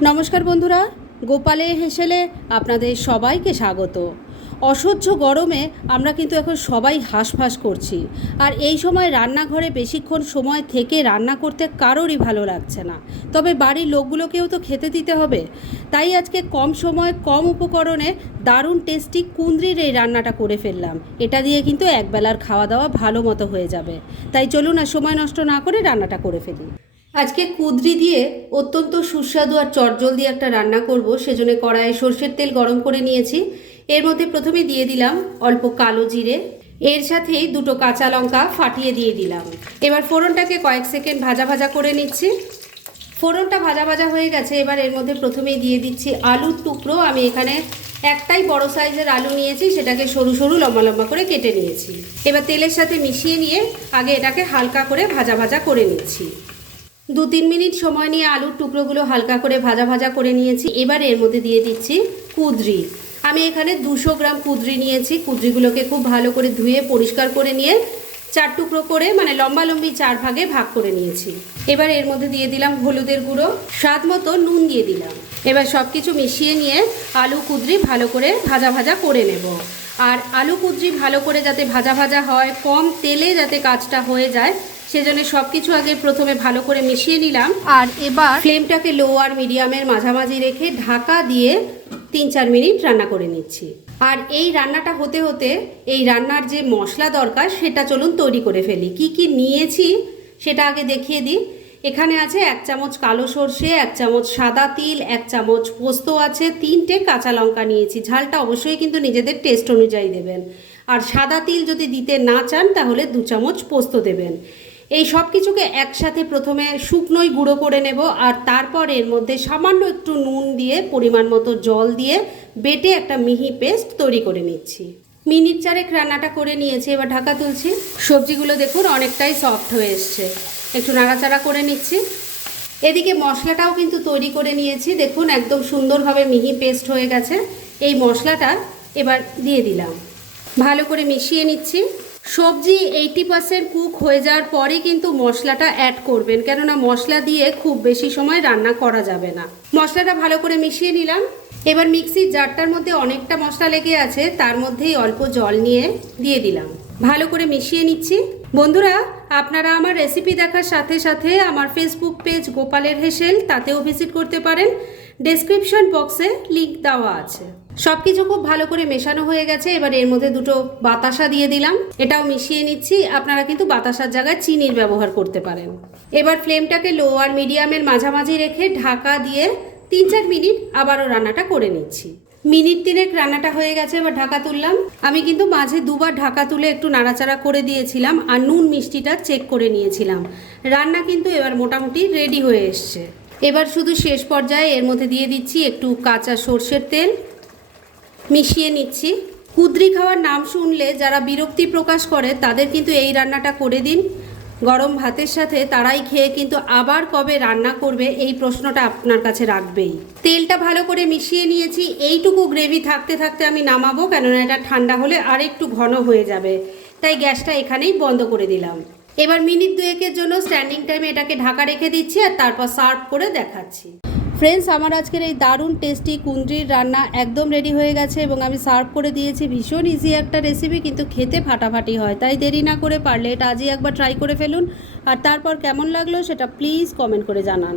নমস্কার বন্ধুরা, গোপালে হেসেলে আপনাদের সবাইকে স্বাগত। অসহ্য গরমে আমরা কিন্তু এখন সবাই হাঁসফাঁস করছি। আর এই সময় রান্নাঘরে বেশিক্ষণ সময় থেকে রান্না করতে কারোরই ভালো লাগছে না। তবে বাড়ির লোকগুলোকেও তো খেতে দিতে হবে। তাই আজকে কম সময়, কম উপকরণে দারুণ টেস্টি কুন্দ্রির এই রান্নাটা করে ফেললাম। এটা দিয়ে কিন্তু একবেলার খাওয়া দাওয়া ভালো মতো হয়ে যাবে। তাই চলুন আর সময় নষ্ট না করে রান্নাটা করে ফেলি। আজকে কুদরি দিয়ে অত্যন্ত সুস্বাদু আর চটজলদি একটা রান্না করব। সেজন্য কড়াইয়ে সর্ষের তেল গরম করে নিয়েছি। এর মধ্যে প্রথমে দিয়ে দিলাম অল্প কালো জিরে। এর সাথেই দুটো কাঁচা লঙ্কা ফাটিয়ে দিয়ে দিলাম। এবার ফোড়নটাকে কয়েক সেকেন্ড ভাজা ভাজা করে নিচ্ছি। ফোড়নটা ভাজা ভাজা হয়ে গেছে। এবার এর মধ্যে প্রথমেই দিয়ে দিচ্ছি আলুর টুকরো। আমি এখানে একটাই বড় সাইজের আলু নিয়েছি। সেটাকে সরু সরু লম্বা লম্বা করে কেটে নিয়েছি। এবার তেলের সাথে মিশিয়ে নিয়ে আগে এটাকে হালকা করে ভাজা ভাজা করে নিচ্ছি। দু তিন মিনিট সময় নিয়ে আলুর টুকরোগুলো হালকা করে ভাজা ভাজা করে নিয়েছি। এবার এর মধ্যে দিয়ে দিচ্ছি কুদরি। আমি এখানে দুশো গ্রাম কুদরি নিয়েছি। কুদরিগুলোকে খুব ভালো করে ধুয়ে পরিষ্কার করে নিয়ে চার টুকরো করে মানে লম্বা লম্বি চার ভাগে ভাগ করে নিয়েছি। এবার এর মধ্যে দিয়ে দিলাম হলুদের গুঁড়ো। স্বাদ মতো নুন দিয়ে দিলাম। এবার সব কিছু মিশিয়ে নিয়ে আলু কুদরি ভালো করে ভাজা ভাজা করে নেব। আর আলু কুদরি ভালো করে যাতে ভাজা ভাজা হয়, কম তেলে যাতে কাজটা হয়ে যায় সেজন্য সব কিছু আগে প্রথমে ভালো করে মিশিয়ে নিলাম। আর এবার ফ্লেমটাকে লো আর মিডিয়ামের মাঝামাঝি রেখে ঢাকা দিয়ে তিন চার মিনিট রান্না করে নিচ্ছি। আর এই রান্নাটা হতে হতে এই রান্নার যে মশলা দরকার সেটা চলুন তৈরি করে ফেলি। কি কি নিয়েছি সেটা আগে দেখিয়ে দিই। এখানে আছে এক চামচ কালো সর্ষে এক চামচ সাদা তিল এক চামচ পোস্ত আছে তিনটে কাঁচা লঙ্কা নিয়েছি। ঝালটা অবশ্যই কিন্তু নিজেদের টেস্ট অনুযায়ী দেবেন। আর সাদা তিল যদি দিতে না চান তাহলে দু চামচ পোস্ত দেবেন। এই সব কিছুকে একসাথে প্রথমে শুকনোই গুঁড়ো করে নেব আর তারপর এর মধ্যে সামান্য একটু নুন দিয়ে পরিমাণ মতো জল দিয়ে বেটে একটা মিহি পেস্ট তৈরি করে নিচ্ছি। মিনিট চারেক রান্নাটা করে নিয়েছি, এবার ঢাকা তুলছি। সবজিগুলো দেখুন অনেকটাই সফট হয়ে এসছে। একটু নাড়াচাড়া করে নিচ্ছি। এদিকে মশলাটাও কিন্তু তৈরি করে নিয়েছি। দেখুন একদম সুন্দরভাবে মিহি পেস্ট হয়ে গেছে। এই মশলাটা এবার দিয়ে দিলাম। ভালো করে মিশিয়ে নিচ্ছি। সবজি এইটি পার্সেন্ট কুক হয়ে যাওয়ার পরে কিন্তু মশলাটা অ্যাড করবেন। কেননা মশলা দিয়ে খুব বেশি সময় রান্না করা যাবে না। মশলাটা ভালো করে মিশিয়ে নিলাম। এবার মিক্সির জারটার মধ্যে অনেকটা মশলা লেগে আছে, তার মধ্যেই অল্প জল নিয়ে দিয়ে দিলাম। ভালো করে মিশিয়ে নিচ্ছি। বন্ধুরা, আপনারা আমার রেসিপি দেখার সাথে সাথে আমার ফেসবুক পেজ গোপালের হেসেল, তাতেও ভিজিট করতে পারেন। ডেসক্রিপশন বক্সে লিংক দেওয়া আছে। সব কিছু খুব ভালো করে মেশানো হয়ে গেছে, এবার এর মধ্যে দুটো বাতাসা দিয়ে দিলাম। এটাও মিশিয়ে নিচ্ছি, আপনারা কিন্তু বাতাসার জায়গায় চিনির ব্যবহার করতে পারেন। এবার ফ্লেমটাকে লো আর মিডিয়ামের মাঝামাঝি রেখে ঢাকা দিয়ে তিন চার মিনিট আবারও রান্নাটা করে নিচ্ছি। মিনিট তিনেক রান্নাটা হয়ে গেছে, এবার ঢাকা তুললাম। আমি কিন্তু মাঝে দুবার ঢাকা তুলে একটু নাড়াচাড়া করে দিয়েছিলাম আর নুন মিষ্টিটা চেক করে নিয়েছিলাম। রান্না কিন্তু এবার মোটামুটি রেডি হয়ে এসছে। এবার শুধু শেষ পর্যায়ে এর মধ্যে দিয়ে দিচ্ছি একটু কাঁচা সর্ষের তেল মিশিয়ে নিচ্ছি। কুদ্রি খাওয়ার নাম শুনলে যারা বিরক্তি প্রকাশ করে, তাদের কিন্তু এই রান্নাটা করে দিন। গরম ভাতের সাথে তারাই খেয়ে কিন্তু আবার কবে রান্না করবে, এই প্রশ্নটা আপনার কাছে রাখবেই। তেলটা ভালো করে মিশিয়ে নিয়েছি। এইটুকু গ্রেভি থাকতে থাকতে আমি নামাবো, কেননা এটা ঠান্ডা হলে আর একটু ঘন হয়ে যাবে। তাই গ্যাসটা এখানেই বন্ধ করে দিলাম। এবার মিনিট দুয়েকের জন্য স্ট্যান্ডিং টাইমে এটাকে ঢাকা রেখে দিচ্ছি আর তারপর সার্ভ করে দেখাচ্ছি। ফ্রেন্ডস আমার আজকের এই দারুণ টেস্টি কুন্দ্রির রান্না একদম রেডি হয়ে গেছে এবং আমি সার্ভ করে দিয়েছি। ভীষণ ইজি একটা রেসিপি কিন্তু খেতে ফাটাফাটি হয়। তাই দেরি না করে পারলে এটা আজই একবার ট্রাই করে ফেলুন। আর তারপর কেমন লাগল সেটা প্লিজ কমেন্ট করে জানান।